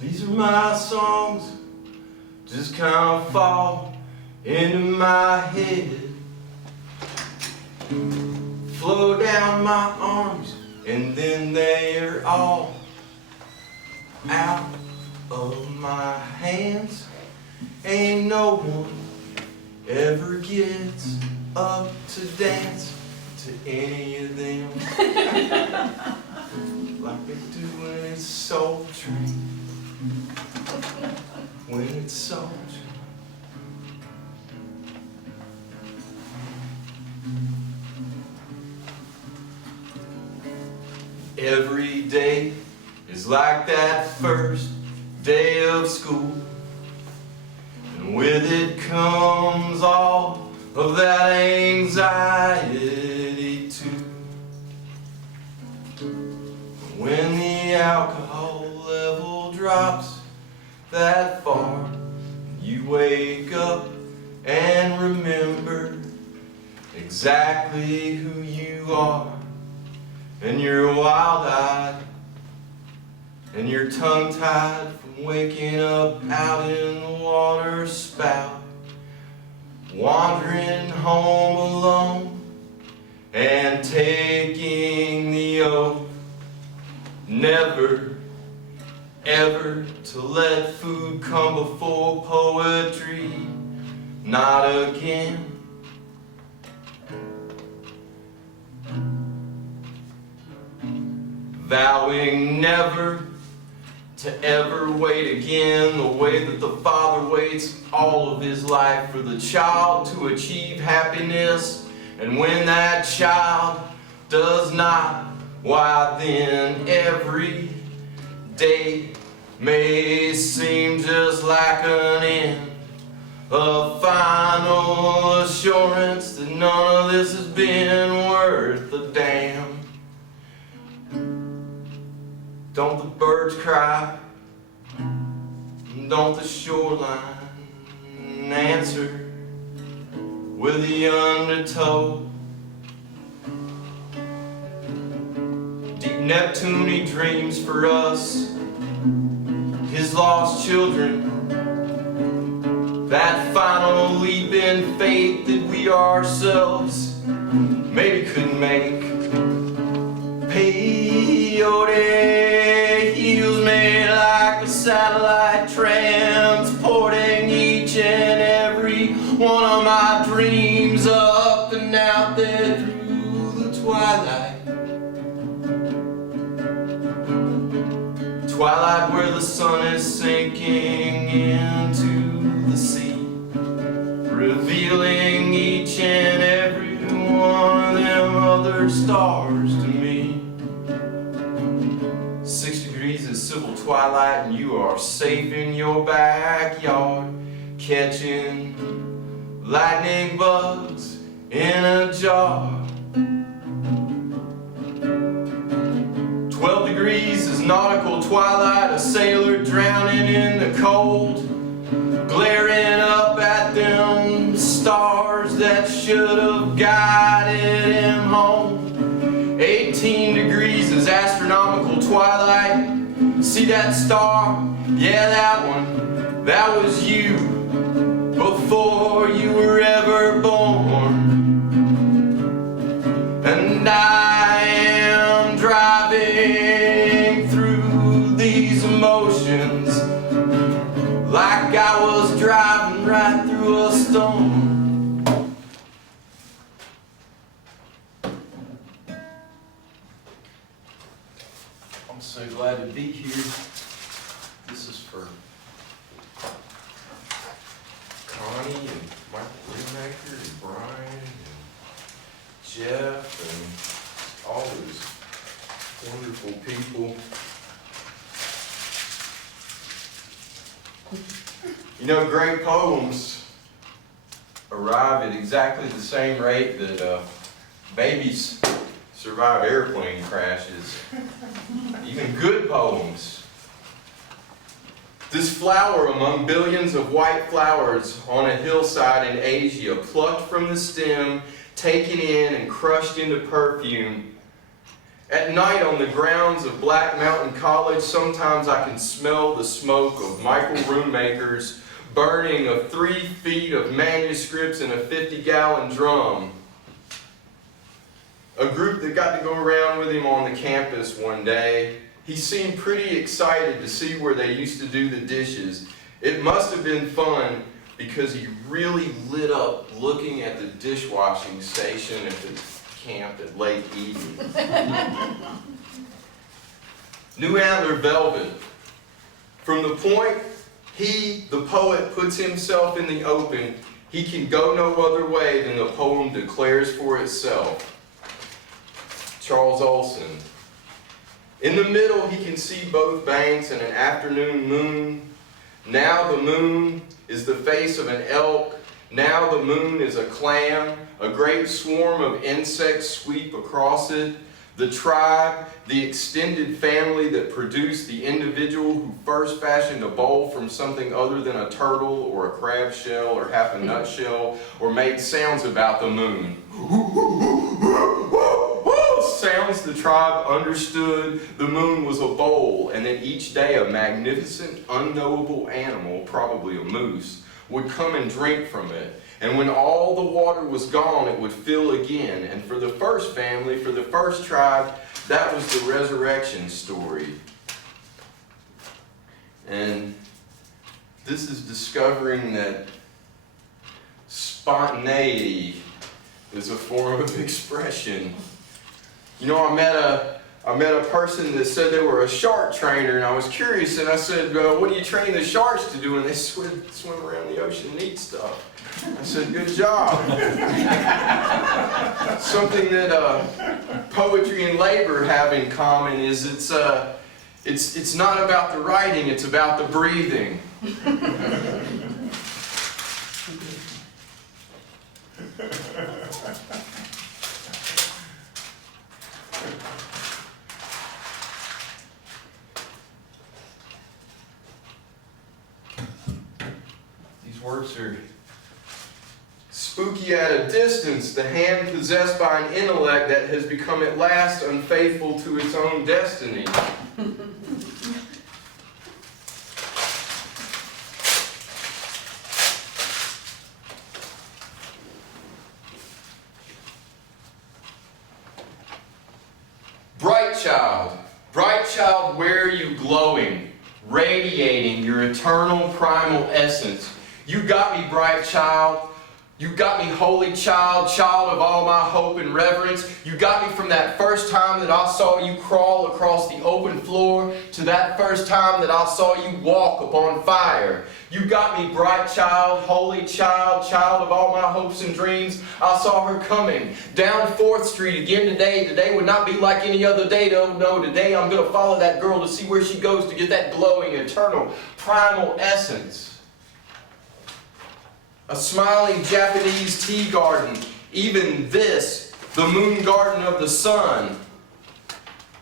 These are my songs, just kind of fall into my head, flow down my arms, and then they're all out of my hands. Ain't no one ever gets up to dance to any of them like they do when it's Soul Train. When it's Soul Train. Every day is like that first day of school, and with it comes all of that anxiety too. When the alcohol level drops that far, you wake up and remember exactly who you are. And you're wild-eyed, and you're tongue-tied from waking up out in the water spout, wandering home alone and taking the oath never, ever to let food come before poetry, not again. Vowing never to ever wait again the way that the father waits all of his life for the child to achieve happiness. And when that child does not, why then every day may seem just like an end, a final assurance that none of this has been worth a damn. Don't the birds cry? Don't the shoreline answer with the undertow? Deep Neptune he dreams for us, his lost children, that final leap in faith that we ourselves maybe couldn't make. Peyote heals me like a satellite, transporting each and every one of my dreams up and out there through the twilight. Twilight where the sun is sinking into the sea, revealing each and every one of them other stars to me. 6 degrees is civil twilight, and you are safe in your backyard, catching lightning bugs in a jar. 12 degrees is nautical twilight, a sailor drowning in the cold, glaring up at them stars that should have guided him home. 18 degrees is astronomical twilight. See that star? Yeah, that one. That was you before you were ever born. And I am driving through these emotions like I was driving right through a storm. I'm so glad to be here. This is for Connie and Michael Greenacre and Brian and Jeff and all those wonderful people. You know, great poems arrive at exactly the same rate that babies survive airplane crashes. Even good poems. This flower among billions of white flowers on a hillside in Asia, plucked from the stem, taken in and crushed into perfume, At night on the grounds of Black Mountain College, sometimes I can smell the smoke of Michael Roommaker's burning of 3 feet of manuscripts in a 50-gallon drum. A group that got to go around with him on the campus one day. He seemed pretty excited to see where they used to do the dishes. It must have been fun because he really lit up looking at the dishwashing station at the camp at Lake Eden. New Antler Velvet. From the point he, the poet, puts himself in the open, he can go no other way than the poem declares for itself. Charles Olson. In the middle he can see both banks and an afternoon moon. Now the moon is the face of an elk. Now the moon is a clam. A great swarm of insects sweep across it. The tribe, the extended family that produced the individual who first fashioned a bowl from something other than a turtle or a crab shell or half a nutshell, or made sounds about the moon. Sounds the tribe understood the moon was a bowl, and then each day a magnificent, unknowable animal, probably a moose, would come and drink from it. And when all the water was gone, it would fill again. And for the first family, for the first tribe, that was the resurrection story. And this is discovering that spontaneity is a form of expression. You know, I met a person that said they were a shark trainer, and I was curious, and I said, what do you train the sharks to do? And they swim around the ocean and eat stuff. I said, good job. Something that poetry and labor have in common is it's not about the writing, it's about the breathing. These works are spooky at a distance, the hand possessed by an intellect that has become at last unfaithful to its own destiny. Bright child, where are you glowing, radiating your eternal primal essence? You got me, bright child. You got me, holy child, child of all my hope and reverence. You got me from that first time that I saw you crawl across the open floor to that first time that I saw you walk upon fire. You got me, bright child, holy child, child of all my hopes and dreams. I saw her coming down 4th Street again today. Today would not be like any other day. No, today I'm going to follow that girl to see where she goes to get that glowing, eternal, primal essence. A smiling Japanese tea garden, even this, the moon garden of the sun.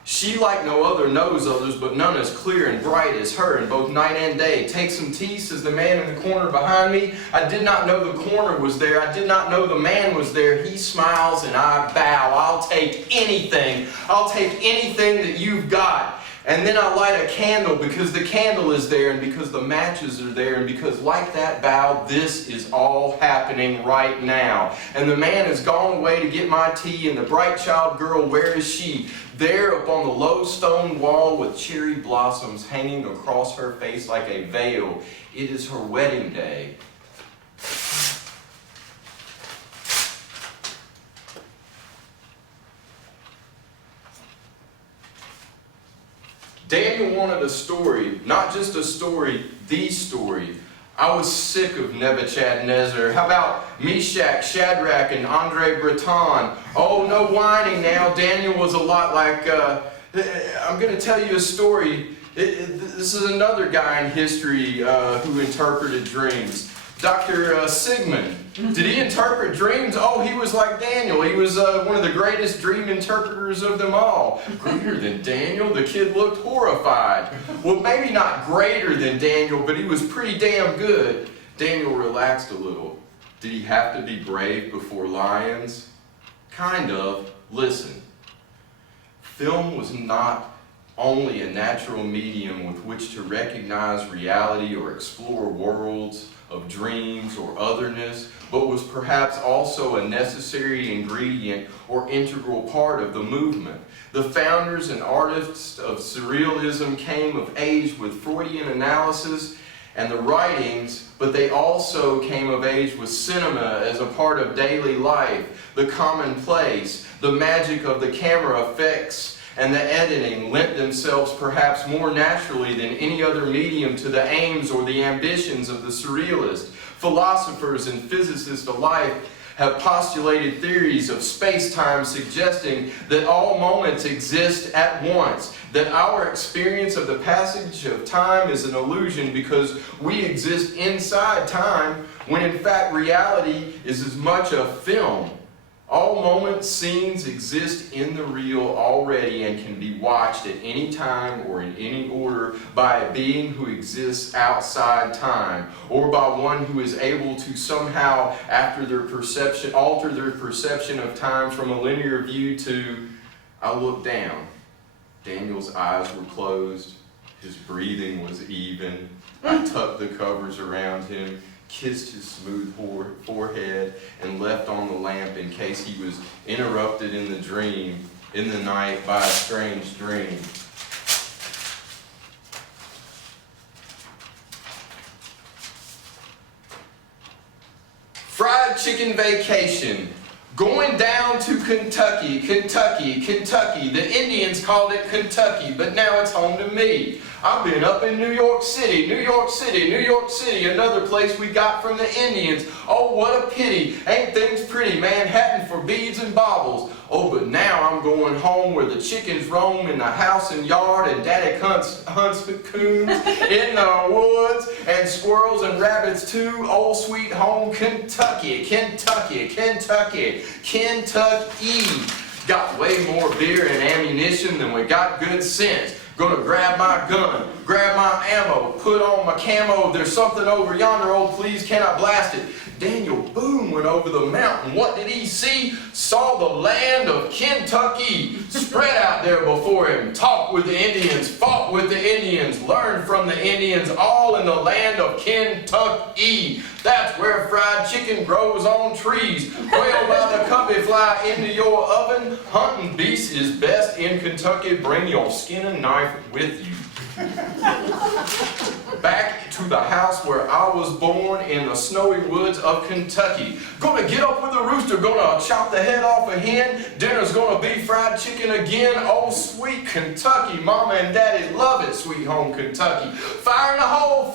She, like no other, knows others, but none as clear and bright as her in both night and day. Take some tea, says the man in the corner behind me. I did not know the corner was there. I did not know the man was there. He smiles and I bow. I'll take anything. I'll take anything that you've got. And then I light a candle because the candle is there and because the matches are there and because like that bow, this is all happening right now. And the man has gone away to get my tea, and the bright child girl, where is she? There upon the low stone wall with cherry blossoms hanging across her face like a veil. It is her wedding day. Daniel wanted a story, not just a story, the story. I was sick of Nebuchadnezzar. How about Meshach, Shadrach, and Andre Breton? Oh, no whining now. Daniel was a lot like, I'm going to tell you a story. This is another guy in history who interpreted dreams. Dr. Sigmund. Did he interpret dreams? Oh, he was like Daniel. He was one of the greatest dream interpreters of them all. Greater than Daniel? The kid looked horrified. Well, maybe not greater than Daniel, but he was pretty damn good. Daniel relaxed a little. Did he have to be brave before lions? Kind of. Listen. Film was not only a natural medium with which to recognize reality or explore worlds of dreams or otherness, but was perhaps also a necessary ingredient or integral part of the movement. The founders and artists of surrealism came of age with Freudian analysis and the writings, but they also came of age with cinema as a part of daily life. The commonplace, the magic of the camera effects, and the editing lent themselves perhaps more naturally than any other medium to the aims or the ambitions of the surrealists. Philosophers and physicists alike have postulated theories of space-time suggesting that all moments exist at once, that our experience of the passage of time is an illusion because we exist inside time, when in fact reality is as much a film. All moments, scenes exist in the real already and can be watched at any time or in any order by a being who exists outside time, or by one who is able to somehow alter their perception of time from a linear view to, I looked down. Daniel's eyes were closed, his breathing was even. I tucked the covers around him, kissed his smooth forehead, and left on the lamp in case he was interrupted in the night by a strange dream. Fried chicken vacation. Going down to Kentucky. The Indians called it Kentucky, but now it's home to me. I've been up in New York City, another place we got from the Indians. Oh, what a pity. Ain't things pretty, Manhattan for beads and baubles. Oh, but now I'm going home where the chickens roam in the house and yard, and Daddy hunts coons in the woods, and squirrels and rabbits too. Old sweet home Kentucky. Got way more beer and ammunition than we got good sense. Gonna grab my gun, grab my ammo, put on my camo. There's something over yonder, oh please can I blast it? Daniel Boone went over the mountain. What did he see? Saw the land of Kentucky spread out there before him. Talked with the Indians, fought with the Indians, learned from the Indians, all in the land of Kentucky. That's where fried chicken grows on trees. Quail by the cubby fly into your oven. Hunting beasts is best in Kentucky. Bring your skin and knife with you. Back to the house where I was born in the snowy woods of Kentucky. Gonna get up with a rooster, gonna chop the head off a hen. Dinner's gonna be fried chicken again. Oh, sweet Kentucky, Mama and Daddy love it, sweet home Kentucky. Fire in the hole,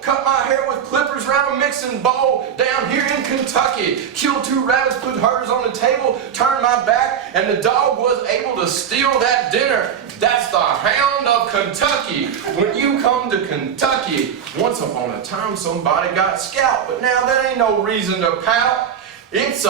cut my hair with clippers round a mixing bowl. Down here in Kentucky, killed 2 rabbits, put hers on the table, turned my back, and the dog was able to steal that dinner. That's the hound of Kentucky. When you come to Kentucky, once upon a time somebody got scalped, but now that ain't no reason to pout. It's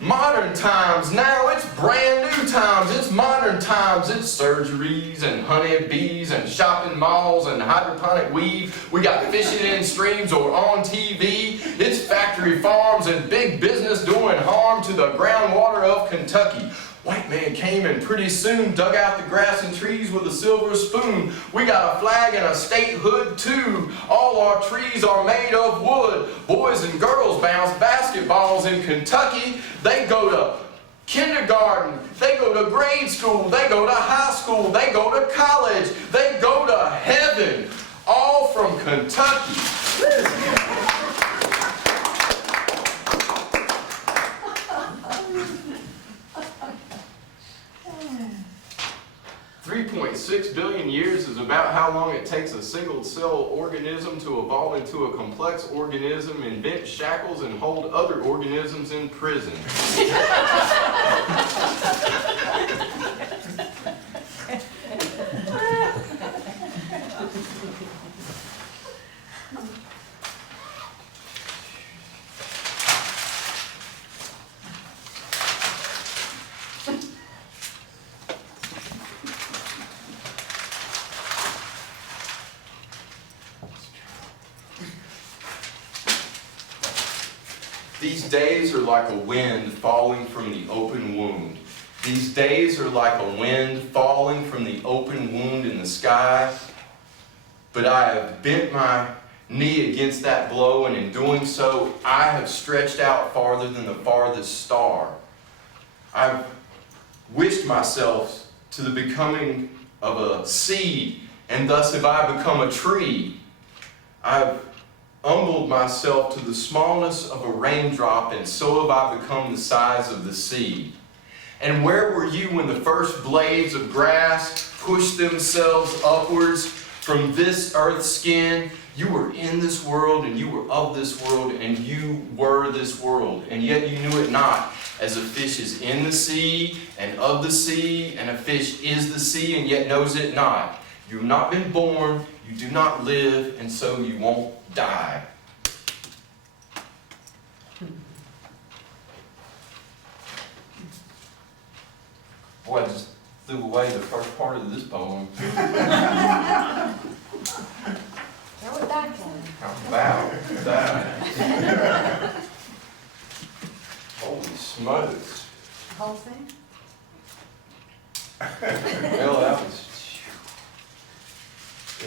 modern times now, it's brand new times, it's modern times, it's surgeries and honeybees and shopping malls and hydroponic weave. We got fishing in streams or on TV. It's factory farms and big business doing harm to the groundwater of Kentucky. White man came and pretty soon dug out the grass and trees with a silver spoon. We got a flag and a statehood too. All our trees are made of wood. Boys and girls bounce basketballs in Kentucky. They go to kindergarten, they go to grade school, they go to high school, they go to college, they go to heaven. All from Kentucky. 3.6 billion years is about how long it takes a single-cell organism to evolve into a complex organism, invent shackles, and hold other organisms in prison. These days are like a wind falling from the open wound. These days are like a wind falling from the open wound in the sky. But I have bent my knee against that blow, and in doing so, I have stretched out farther than the farthest star. I've wished myself to the becoming of a seed, and thus have I become a tree. I've humbled myself to the smallness of a raindrop, and so have I become the size of the sea. And where were you when the first blades of grass pushed themselves upwards from this earth's skin? You were in this world, and you were of this world, and you were this world, and yet you knew it not. As a fish is in the sea, and of the sea, and a fish is the sea, and yet knows it not. You have not been born, you do not live, and so you won't die. Boy, I just threw away the first part of this poem. Throw it back in. How about that? Holy smokes. The whole thing? Well, that was...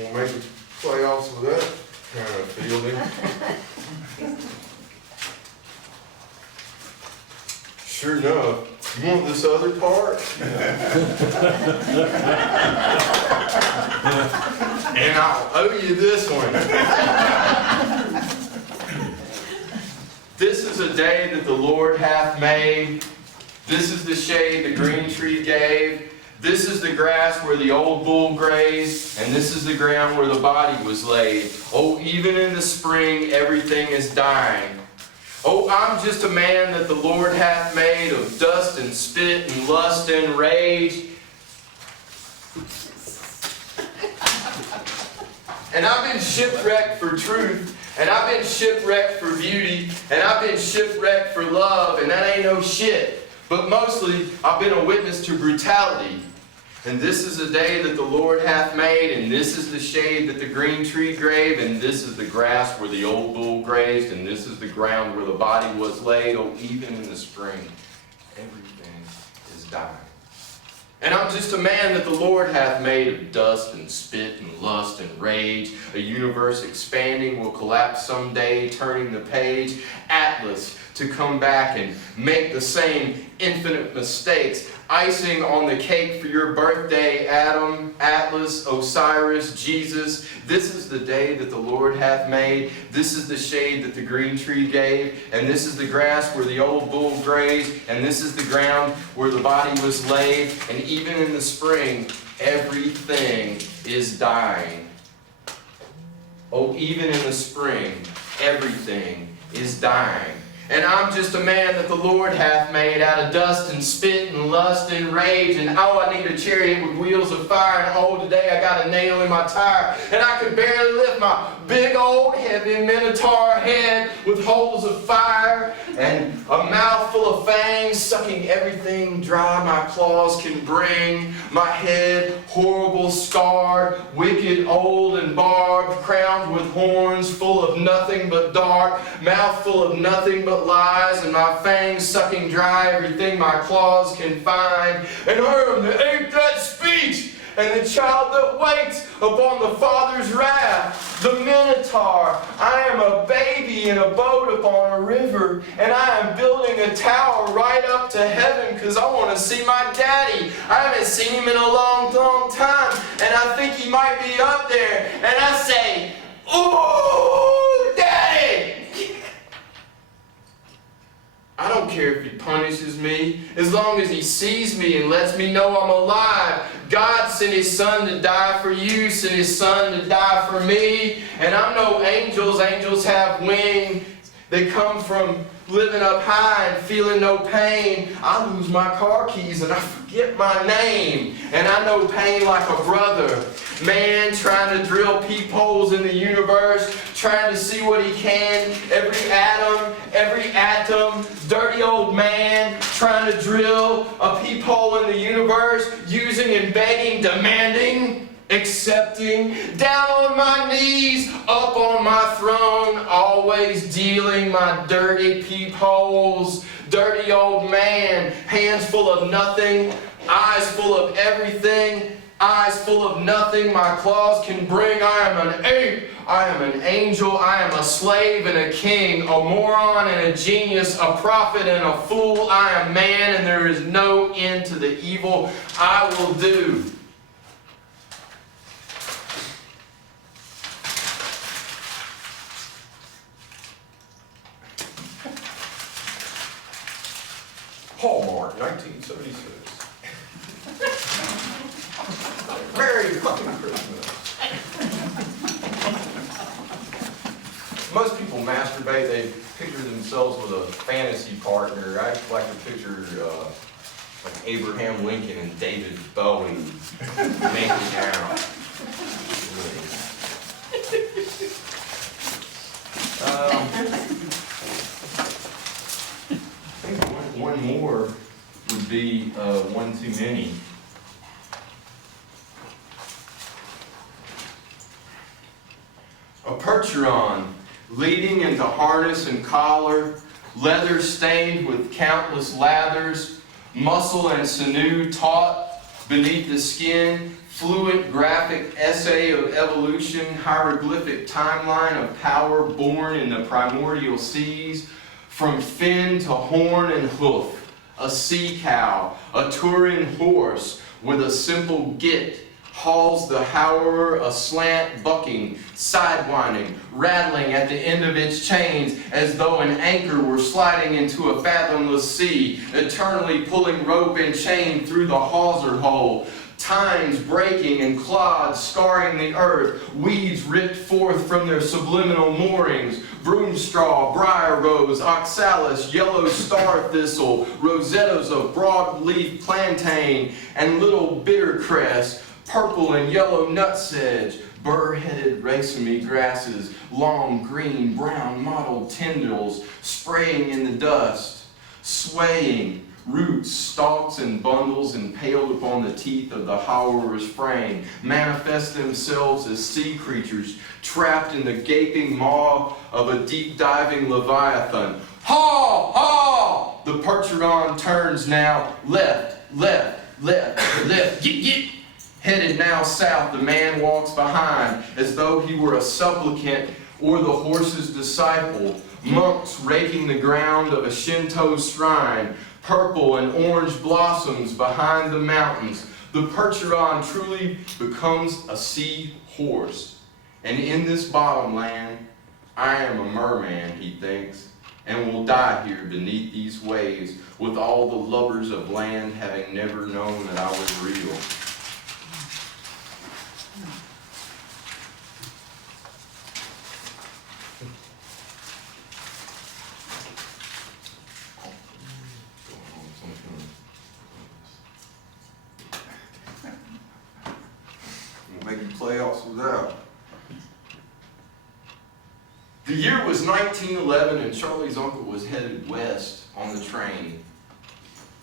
Want to make a playoffs with that kind of fielding? Sure enough. You want this other part? And I'll owe you this one. This is a day that the Lord hath made. This is the shade the green tree gave. This is the grass where the old bull grazed, and this is the ground where the body was laid. Oh, even in the spring, everything is dying. Oh, I'm just a man that the Lord hath made of dust and spit and lust and rage. And I've been shipwrecked for truth, and I've been shipwrecked for beauty, and I've been shipwrecked for love, and that ain't no shit. But mostly, I've been a witness to brutality. And this is a day that the Lord hath made, and this is the shade that the green tree gave, and this is the grass where the old bull grazed, and this is the ground where the body was laid. Oh, even in the spring, everything is dying. And I'm just a man that the Lord hath made of dust and spit and lust and rage. A universe expanding will collapse someday, turning the page. Atlas to come back and make the same infinite mistakes. Icing on the cake for your birthday, Adam, Atlas, Osiris, Jesus. This is the day that the Lord hath made. This is the shade that the green tree gave. And this is the grass where the old bull grazed. And this is the ground where the body was laid. And even in the spring, everything is dying. Oh, even in the spring, everything is dying. And I'm just a man that the Lord hath made out of dust and spit and lust and rage. And oh, I need a chariot with wheels of fire. And oh, today I got a nail in my tire. And I can barely lift my big old heavy minotaur head with holes of fire. And a mouthful of fangs sucking everything dry my claws can bring. My head horrible scarred, wicked, old and barbed, crowned with horns, full of nothing but dark, mouth full of nothing but lies, and my fangs sucking dry everything my claws can find. And I am the ape that speaks, and the child that waits upon the Father's wrath, the Minotaur. I am a baby in a boat upon a river, and I am building a tower right up to heaven because I want to see my daddy. I haven't seen him in a long, long time, and I think he might be up there. And I say, "Ooh, daddy!" I don't care if he punishes me, as long as he sees me and lets me know I'm alive. God sent his son to die for you, sent his son to die for me. And I'm no angels. Angels have wings. They come from living up high and feeling no pain. I lose my car keys and I forget my name. And I know pain like a brother. Man trying to drill peepholes in the universe, trying to see what he can. Every atom, dirty old man trying to drill a peephole in the universe, using and begging, demanding, accepting, down on my knees, up on my throne, always dealing my dirty peepholes dirty old man, hands full of nothing, eyes full of everything, eyes full of nothing my claws can bring. I am an ape, I am an angel, I am a slave and a king, a moron and a genius, a prophet and a fool. I am man, and there is no end to the evil I will do. Hallmark, 1976. Merry fucking Christmas. Most people masturbate, they picture themselves with a fantasy partner. I like to picture like Abraham Lincoln and David Bowie making out. I think one more would be one too many. A Percheron, leading into harness and collar, leather stained with countless lathers, muscle and sinew taut beneath the skin, fluent graphic essay of evolution, hieroglyphic timeline of power born in the primordial seas, from fin to horn and hoof, a sea cow, a Turin horse with a simple git, hauls the hower aslant, bucking, sidewinding, rattling at the end of its chains as though an anchor were sliding into a fathomless sea, eternally pulling rope and chain through the hawser hole, tines breaking and clods scarring the earth, weeds ripped forth from their subliminal moorings, broom straw, briar rose, oxalis, yellow star thistle, rosettas of broadleaf plantain, and little bittercress, purple and yellow nutsedge, burr-headed racemy grasses, long green, brown mottled tendrils spraying in the dust, swaying, roots, stalks, and bundles impaled upon the teeth of the howerer's frame, manifest themselves as sea creatures trapped in the gaping maw of a deep-diving leviathan. Haw! Haw! The Percheron turns now left, left, left, left, get. Headed now south, the man walks behind as though he were a supplicant or the horse's disciple. Monks raking the ground of a Shinto shrine, purple and orange blossoms behind the mountains. The Percheron truly becomes a sea horse. And in this bottomland, I am a merman, he thinks, and will die here beneath these waves, with all the lubbers of land having never known that I was real. Make you play also that. The year was 1911, and Charlie's uncle was headed west on the train.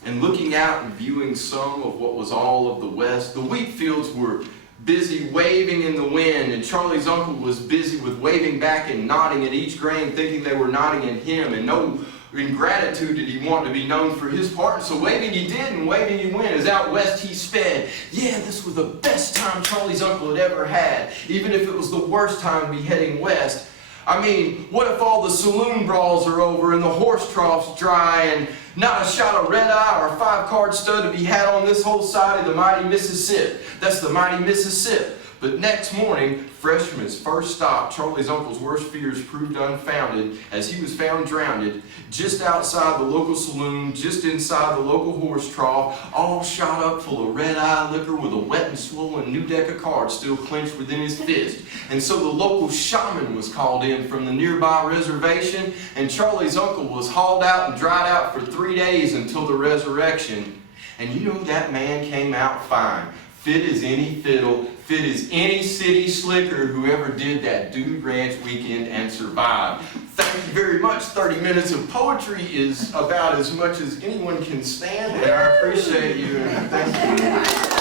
And looking out and viewing some of what was all of the west, the wheat fields were busy waving in the wind, and Charlie's uncle was busy with waving back and nodding at each grain, thinking they were nodding at him, and no in gratitude did he want to be known for his part, so waving he did and waving he went. As out west he sped. Yeah, this was the best time Charlie's uncle had ever had, even if it was the worst time to be heading west. I mean, what if all the saloon brawls are over and the horse troughs dry and not a shot of red-eye or a 5-card stud to be had on this whole side of the mighty Mississippi? That's the mighty Mississippi. But next morning, fresh from his first stop, Charlie's uncle's worst fears proved unfounded as he was found drowned just outside the local saloon, just inside the local horse trough, all shot up full of red-eye liquor with a wet and swollen new deck of cards still clenched within his fist. And so the local shaman was called in from the nearby reservation, and Charlie's uncle was hauled out and dried out for 3 days until the resurrection. And you know that man came out fine. Fit as any fiddle, fit as any city slicker who ever did that Dude Ranch weekend and survived. Thank you very much. 30 minutes of poetry is about as much as anyone can stand, and I appreciate you. And thank you.